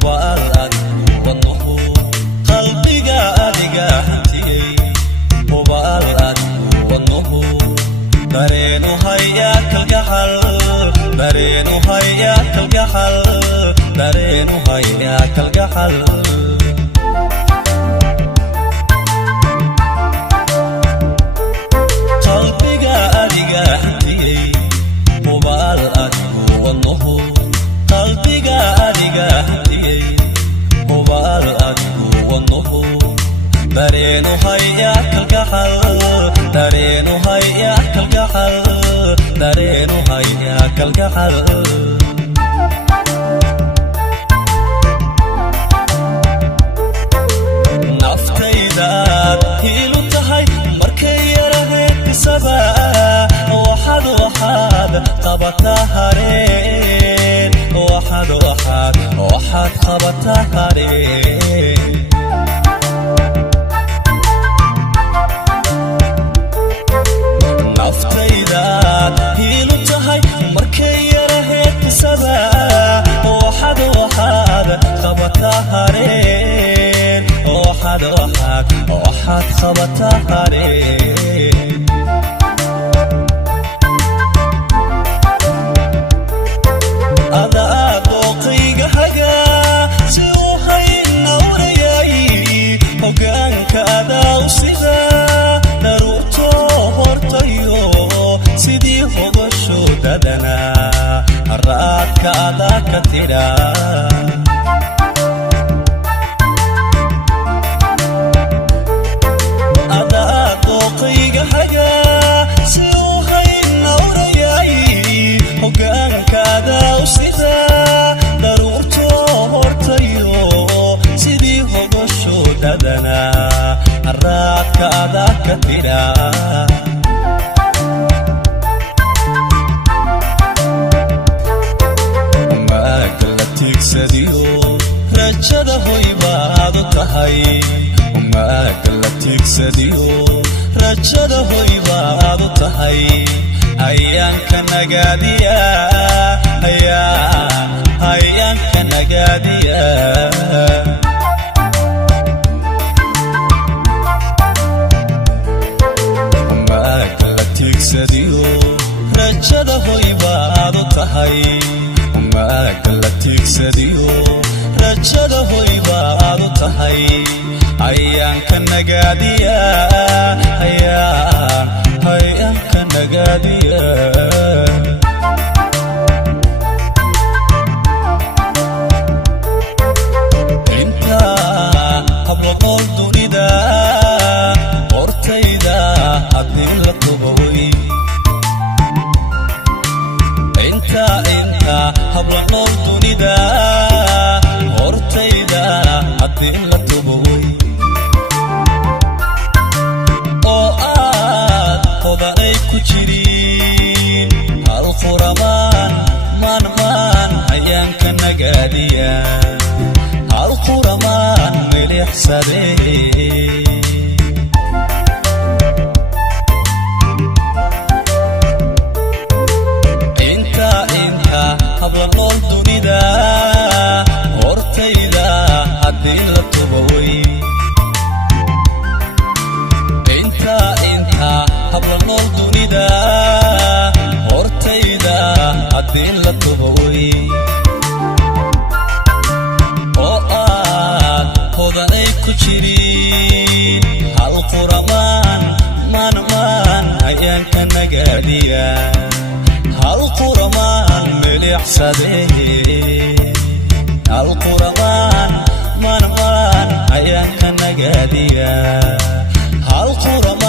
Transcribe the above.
hubaal adigu wadnuhu qalbiga adiga hantiyey hubaal adigu wadnuhu dareenu haya kalgacal dareenu haya kalgacal dareenu haya kalgacal qalbiga adiga hantiyey hubaal adigu wadnuhu qalbiga adiga hantiyey hubaal adigu wadnuhu dareenu haya kalgacal dareenu haya kalgacal dareenu haya kalgacal naftaydaad hiilu tahay markay yaraheed bisaba waxaad qabataa hareen waxaad qabataa hareen naftaydaad hiilu tahay markay yaraheed bisaba waxaad qabataa hareen waxaad qabataa hareen adaa dooqayga hagaa si uu haynawrayay hogaanka adaa u sidaa daruurtoo hortayo sidii hogasho dadana haraadka adaa ka tidhaa adaa dooqayga hagaa si uu haynawrayay hogaanka adaa u sidaa daruurtoo hortayo sidii hogasho dadana haraadka adaa ka tidhaa rajada hoy baad u tahay umaaga la tiigsadiyo rajada hoy baad u tahay hayaanka nagaadiya hayaanka nagaadiya umaaga la tiigsadiyo rajada hoy baad u tahay umaaga la tiigsadiyo rajada hoy baad u tahay hayaanka nagaadiya hayaanka nagaadiya inta habloqool dunida hortayda haddii la tubaway inta habloqool dunida hortayda haddii la tubaway oo aad hodanay ku jirin hal quramaan maan hayaanka nagaadiya hal quramaan milixsadee habloqool dunida hortayda haddii la tubaway inta habloqool dunida hortayda haddii la tubaway oo aad hodanay ku jirin hal quramaan maan hayaanka nagaadiya hal quramaan milixsadee hal quramaan maan hayaanka nagaadiya hal quramaan